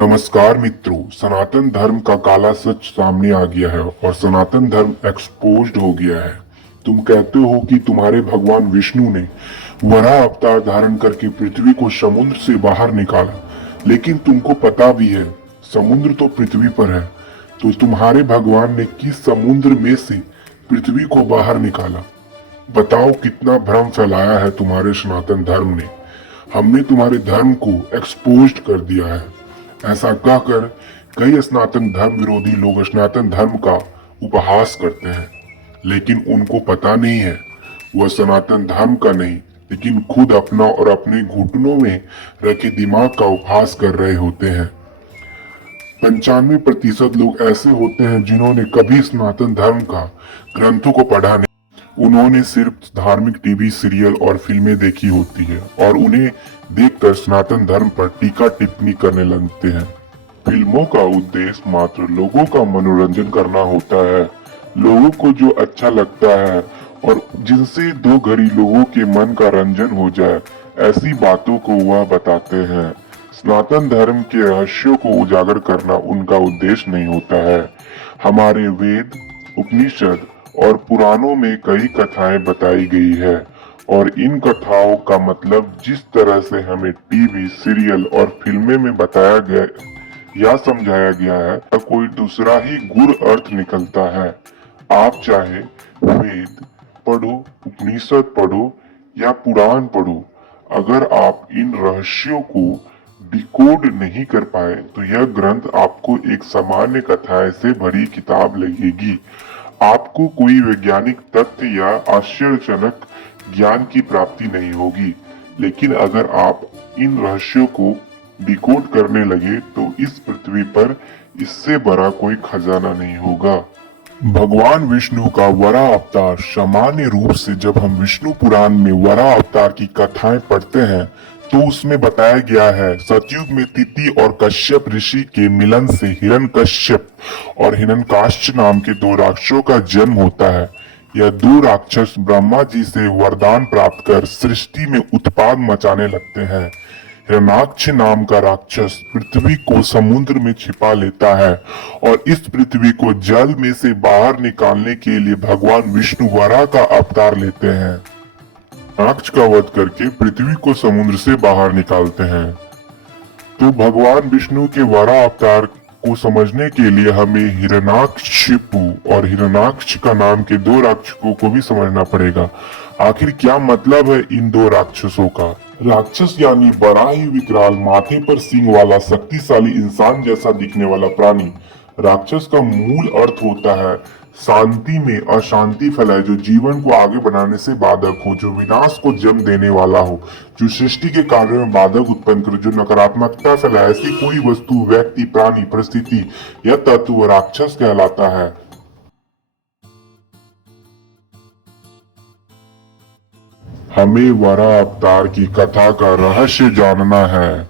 नमस्कार मित्रों, सनातन धर्म का काला सच सामने आ गया है और सनातन धर्म एक्सपोज्ड हो गया है। तुम कहते हो कि तुम्हारे भगवान विष्णु ने वराह अवतार धारण करके पृथ्वी को समुद्र से बाहर निकाला, लेकिन तुमको पता भी है समुद्र तो पृथ्वी पर है, तो तुम्हारे भगवान ने किस समुद्र में से पृथ्वी को बाहर निकाला? बताओ कितना भ्रम फैलाया है तुम्हारे सनातन धर्म ने। हमने तुम्हारे धर्म को एक्सपोज्ड कर दिया है। ऐसा कहकर कई सनातन धर्म विरोधी लोग सनातन धर्म का उपहास करते हैं, लेकिन उनको पता नहीं है वह सनातन धर्म का नहीं, लेकिन खुद अपना और अपने घुटनों में रखे दिमाग का उपहास कर रहे होते हैं। 95% लोग ऐसे होते हैं जिन्होंने कभी सनातन धर्म का ग्रंथों को पढ़ा नहीं। उन्होंने सिर्फ धार्मिक टीवी सीरियल और फिल्में देखी होती है और उन्हें देखकर सनातन धर्म पर टीका टिप्पणी करने लगते हैं। फिल्मों का उद्देश्य मात्र लोगों का मनोरंजन करना होता है, लोगों को जो अच्छा लगता है और जिनसे दो घड़ी लोगों के मन का रंजन हो जाए, ऐसी बातों को वह बताते हैं। सनातन धर्म के रहस्यों को उजागर करना उनका उद्देश्य नहीं होता है। हमारे वेद, उपनिषद और पुराणों में कई कथाएं बताई गई है और इन कथाओं का मतलब जिस तरह से हमें टीवी, सीरियल और फिल्में में बताया गया या समझाया गया है, कोई दूसरा ही गुर अर्थ निकलता है। आप चाहे वेद पढ़ो, उपनिषद पढ़ो या पुराण पढ़ो, अगर आप इन रहस्यों को डिकोड नहीं कर पाए तो यह ग्रंथ आपको एक सामान्य कथाएं से भरी किताब लगेगी। आपको कोई वैज्ञानिक तथ्य या आश्चर्यजनक ज्ञान की प्राप्ति नहीं होगी, लेकिन अगर आप इन रहस्यों को डिकोड करने लगे तो इस पृथ्वी पर इससे बड़ा कोई खजाना नहीं होगा। भगवान विष्णु का वराह अवतार, सामान्य रूप से जब हम विष्णु पुराण में वराह अवतार की कथाएं पढ़ते हैं तो उसमें बताया गया है सतयुग में तिति और कश्यप ऋषि के मिलन से हिरण्यकश्यप और हिरण्यकाष्ठ नाम के दो राक्षसों का जन्म होता है। यह दो राक्षस ब्रह्मा जी से वरदान प्राप्त कर सृष्टि में उत्पाद मचाने लगते हैं। हिरण्याक्ष नाम का राक्षस पृथ्वी को समुद्र में छिपा लेता है और इस पृथ्वी को जल में से बाहर निकालने के लिए भगवान विष्णु वराह का अवतार लेते हैं। हिरण्याक्ष का वध करके पृथ्वी को समुद्र से बाहर निकालते हैं। तो भगवान विष्णु के वराह अवतार को समझने के लिए हमें हिरण्याकशिपु और हिरण्याक्ष का नाम के दो राक्षसों को भी समझना पड़ेगा। आखिर क्या मतलब है इन दो राक्षसों का? राक्षस यानी बड़ा ही विकराल, माथे पर सींग वाला, शक्तिशाली इंसान जैसा दिखने वाला प्राणी। राक्षस का मूल अर्थ होता है शांति में अशांति फैलाए, जो जीवन को आगे बढ़ाने से बाधक हो, जो विनाश को जन्म देने वाला हो, जो सृष्टि के कार्यों में बाधक उत्पन्न करे, जो नकारात्मकता फैलाए। ऐसी कोई वस्तु, व्यक्ति, प्राणी, परिस्थिति या तत्व राक्षस कहलाता है। हमें वराह अवतार की कथा का रहस्य जानना है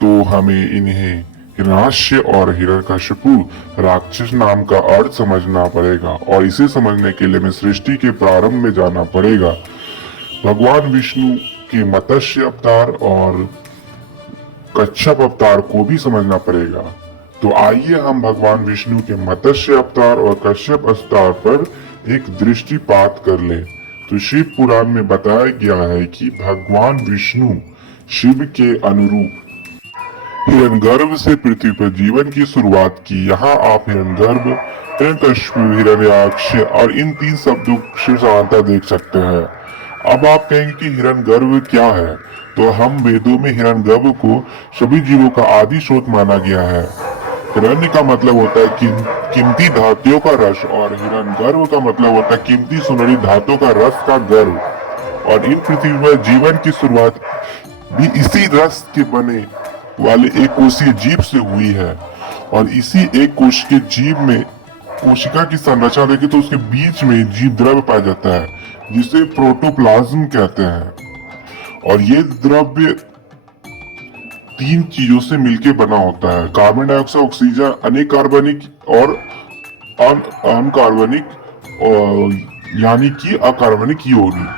तो हमें इन्हें हिरण्याक्ष और हिरण्यकशिपु राक्षस नाम का अर्थ समझना पड़ेगा और इसे समझने के लिए हमें सृष्टि के प्रारंभ में जाना पड़ेगा। भगवान विष्णु के मत्स्य अवतार और कच्छप अवतार को भी समझना पड़ेगा। तो आइए हम भगवान विष्णु के मत्स्य अवतार और कश्यप अवतार पर एक दृष्टिपात कर ले। तो शिव पुराण में बताया गया है कि भगवान विष्णु शिव के अनुरूप हिरण्यगर्भ से पृथ्वी पर जीवन की शुरुआत की। यहाँ आप हिरण्यगर्भ, हिरण्यकशिपु, हिरण्याक्ष और इन तीन शब्दों से समानता देख सकते हैं। अब आप कहेंगे कि हिरण्यगर्भ क्या है, तो हम वेदों में हिरण्यगर्भ को सभी जीवों का आदि स्रोत माना गया है। हिरण्य का मतलब होता है कीमती धातुओं का रस और हिरण्यगर्भ का मतलब होता है कीमती सुनहरी धातुओं का रस का गर्भ। और इन पृथ्वी पर जीवन की शुरुआत भी इसी रस के बने वाले एक कोशीय जीव से हुई है और इसी एक कोश के जीव में कोशिका की संरचना देखें तो उसके बीच में जीव द्रव्य पाया जाता है जिसे प्रोटोप्लाज्म कहते हैं। और ये द्रव्य तीन चीजों से मिलकर बना होता है: कार्बन डाइऑक्साइड, ऑक्सीजन, अनेकार्बनिक और अनकार्बनिक यानी कि अकार्बनिक यौगिक।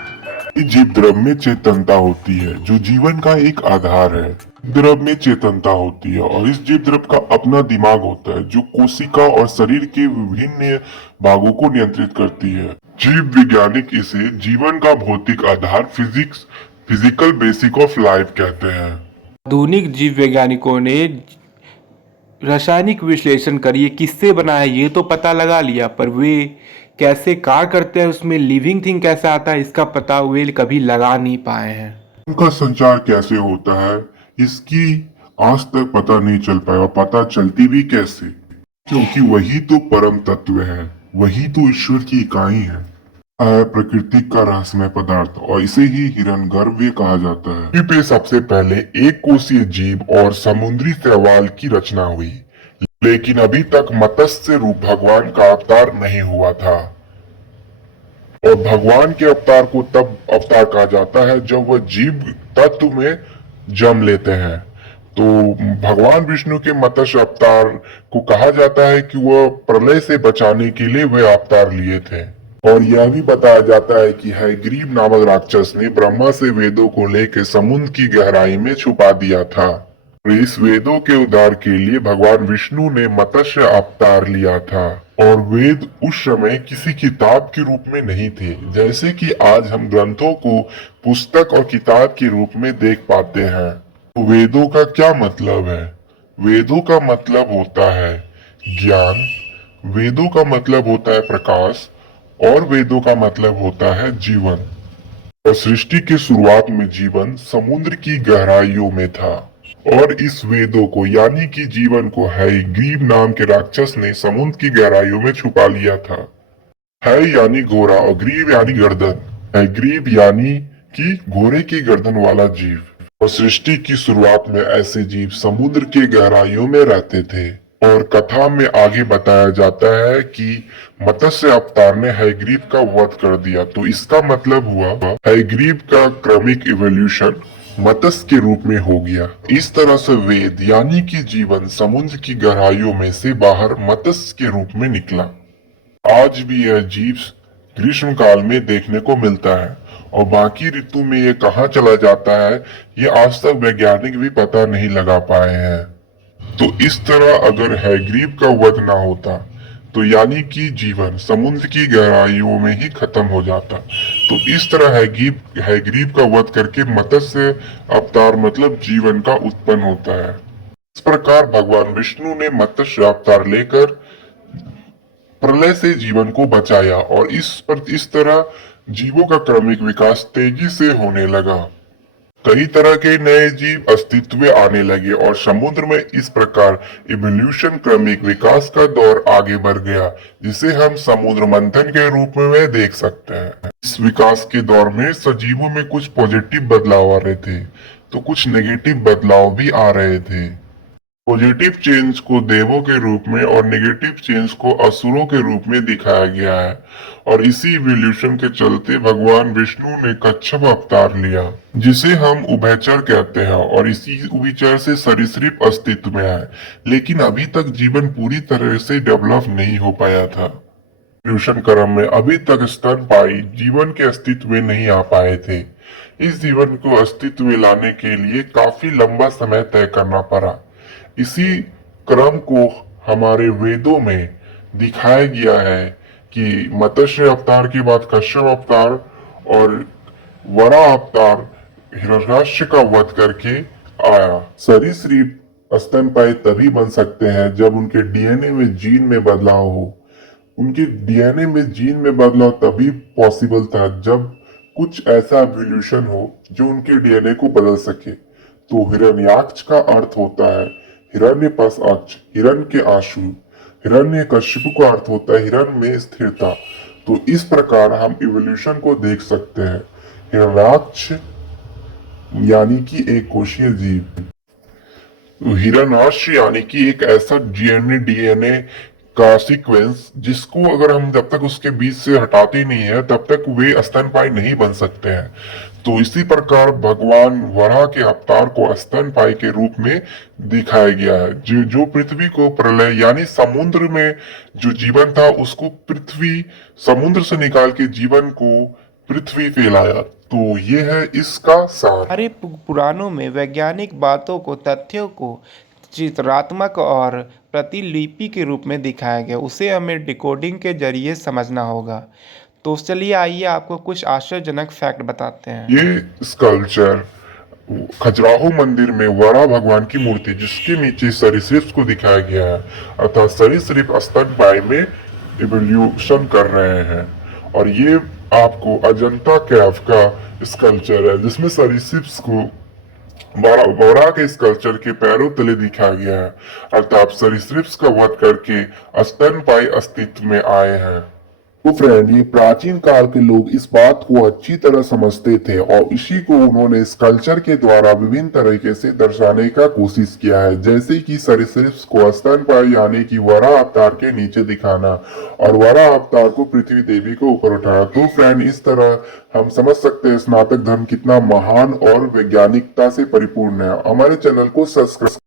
जीव द्रव्य में चेतनता होती है जो जीवन का एक आधार है। द्रव में चेतनता होती है और इस जीव द्रव का अपना दिमाग होता है जो कोशिका और शरीर के विभिन्न भागों को नियंत्रित करती है। जीव वैज्ञानिक इसे जीवन का भौतिक आधार फिजिकल बेसिक ऑफ लाइफ कहते हैं। आधुनिक जीव वैज्ञानिकों ने रासायनिक विश्लेषण कर ये किससे बना है ये तो पता लगा लिया, पर वे कैसे कार्य करते हैं, उसमें लिविंग थिंग कैसे आता है, इसका पता वे कभी लगा नहीं पाए हैं। उनका संचार कैसे होता है इसकी आज तक पता नहीं चल पाया और पता चलती भी कैसे, क्योंकि वही तो परम तत्व है, वही तो ईश्वर की इकाई है, प्रकृति का रहस्यमय पदार्थ, और इसे ही हिरण्यगर्भ भी कहा जाता है। पृथ्वी पे सबसे पहले एक कोशीय जीव और समुद्री शैवाल की रचना हुई, लेकिन अभी तक मत्स्य रूप भगवान का अवतार नहीं हुआ था। और भगवान के अवतार को तब अवतार कहा जाता है जब वह जीव तत्व में जन्म लेते हैं। तो भगवान विष्णु के मत्स्य अवतार को कहा जाता है कि वह प्रलय से बचाने के लिए वे अवतार लिए थे। और यह भी बताया जाता है कि हयग्रीव नामक राक्षस ने ब्रह्मा से वेदों को लेकर समुद्र की गहराई में छुपा दिया था। इस वेदों के उद्धार के लिए भगवान विष्णु ने मत्स्य अवतार लिया था। और वेद उस समय किसी किताब के रूप में नहीं थे, जैसे कि आज हम ग्रंथों को पुस्तक और किताब के रूप में देख पाते हैं। तो वेदों का क्या मतलब है? वेदों का मतलब होता है ज्ञान, वेदों का मतलब होता है प्रकाश, और वेदों का मतलब होता है जीवन। और सृष्टि की शुरुआत में जीवन समुद्र की गहराइयों में था, और इस वेदों को यानी कि जीवन को हयग्रीव नाम के राक्षस ने समुद्र की गहराइयों में छुपा लिया था। हय यानी घोड़ा और ग्रीव यानी गर्दन, हयग्रीव यानी कि घोड़े की गर्दन वाला जीव। और सृष्टि की शुरुआत में ऐसे जीव समुद्र की गहराइयों में रहते थे। और कथा में आगे बताया जाता है कि मत्स्य अवतार ने हयग्रीव का वध कर दिया, तो इसका मतलब हुआ हयग्रीव का क्रमिक इवोल्यूशन मत्स्य के रूप में हो गया। इस तरह से वेद यानी कि जीवन समुद्र की गहराइयों में से बाहर मत्स्य के रूप में निकला। आज भी यह जीव ग्रीष्म काल में देखने को मिलता है, और बाकी ऋतु में ये कहाँ चला जाता है ये आज तक वैज्ञानिक भी पता नहीं लगा पाए हैं। तो इस तरह अगर हयग्रीव का वध ना होता तो यानी कि जीवन समुद्र की गहराइयों में ही खत्म हो जाता। तो इस तरह हयग्रीव का वध करके मत्स्य अवतार मतलब जीवन का उत्पन्न होता है। इस प्रकार भगवान विष्णु ने मत्स्य अवतार लेकर प्रलय से जीवन को बचाया, और इस तरह जीवों का क्रमिक विकास तेजी से होने लगा। कई तरह के नए जीव अस्तित्व में आने लगे और समुद्र में इस प्रकार इवोल्यूशन क्रमिक विकास का दौर आगे बढ़ गया, जिसे हम समुद्र मंथन के रूप में देख सकते हैं। इस विकास के दौर में सजीवों में कुछ पॉजिटिव बदलाव आ रहे थे, तो कुछ नेगेटिव बदलाव भी आ रहे थे। पॉजिटिव चेंज को देवों के रूप में और नेगेटिव चेंज को असुरों के रूप में दिखाया गया है। और इसी इवोल्यूशन के चलते भगवान विष्णु ने कच्छप अवतार लिया, जिसे हम उभयचर कहते हैं, और इसी उभयचर से सरीसृप अस्तित्व में आए। लेकिन अभी तक जीवन पूरी तरह से डेवलप नहीं हो पाया था। इवोल्यूशन क्रम में अभी तक स्तनपायी जीवन के अस्तित्व में नहीं आ पाए थे। इस जीवन को अस्तित्व में लाने के लिए काफी लंबा समय तय करना पड़ा। इसी क्रम को हमारे वेदों में दिखाया गया है कि मत्स्य अवतार के बाद कश्यप अवतार और वराह अवतार हिरण्याक्ष का वध करके आया। सरीसृप स्तनपायी तभी बन सकते हैं जब उनके डीएनए में जीन में बदलाव हो। उनके डीएनए में जीन में बदलाव तभी पॉसिबल था जब कुछ ऐसा एवोल्यूशन हो जो उनके डीएनए को बदल सके। तो हिरण्याक्ष का अर्थ होता है हिरण्यपश अक्ष, हिरण्य के आंसू। हिरण्यकशिपु का अर्थ होता है हिरण्य में स्थिरता। तो इस प्रकार हम इवोल्यूशन को देख सकते हैं। हिरण्याक्ष यानी कि एक कोशीय जीव, हिरण्याक्ष यानी कि एक ऐसा डीएनए का सीक्वेंस जिसको अगर हम जब तक उसके बीच से हटाते नहीं है तब तक वे स्तनपायी नहीं बन सकते हैं। तो इसी प्रकार भगवान वराह के अवतार को स्तनपायी के रूप में दिखाया गया है, जो पृथ्वी को प्रलय यानी समुद्र में जो जीवन था उसको पृथ्वी समुद्र से निकाल के जीवन को पृथ्वी पे लाया। तो ये है इसका सार। हमारे पुराणों में वैज्ञानिक बातों को, तथ्यों को चित्रात्मक और प्रतिलिपि के रूप में दिखाया गया, उसे हमें डिकोडिंग के जरिए समझना होगा। तो चलिए आइए आपको कुछ आश्चर्यजनक फैक्ट बताते हैं। ये स्कल्पचर खजुराहो मंदिर में वरा भगवान की मूर्ति जिसके नीचे सरीसृप को दिखाया गया है, अर्थात सरीसृप स्तनपायी में इवोल्यूशन कर रहे हैं। और ये आपको अजंता कैव का स्कल्पचर है जिसमें सरीसृप को वरा के स्कल्पचर के पैरों तले दिखाया गया है, अर्थात सरीसृप का वध करके स्तनपायी अस्तित्व में आए हैं। तो फ्रेंड, ये प्राचीन काल के लोग इस बात को अच्छी तरह समझते थे और इसी को उन्होंने स्कल्पचर के द्वारा विभिन्न तरीके से दर्शाने का कोशिश किया है, जैसे कि सरीसृप को स्तनपायी यानी कि वरा अवतार के नीचे दिखाना और वरा अवतार को पृथ्वी देवी को ऊपर उठाना। तो फ्रेंड, इस तरह हम समझ सकते हैं स्नातक धर्म कितना महान और वैज्ञानिकता से परिपूर्ण है। हमारे चैनल को सब्सक्राइब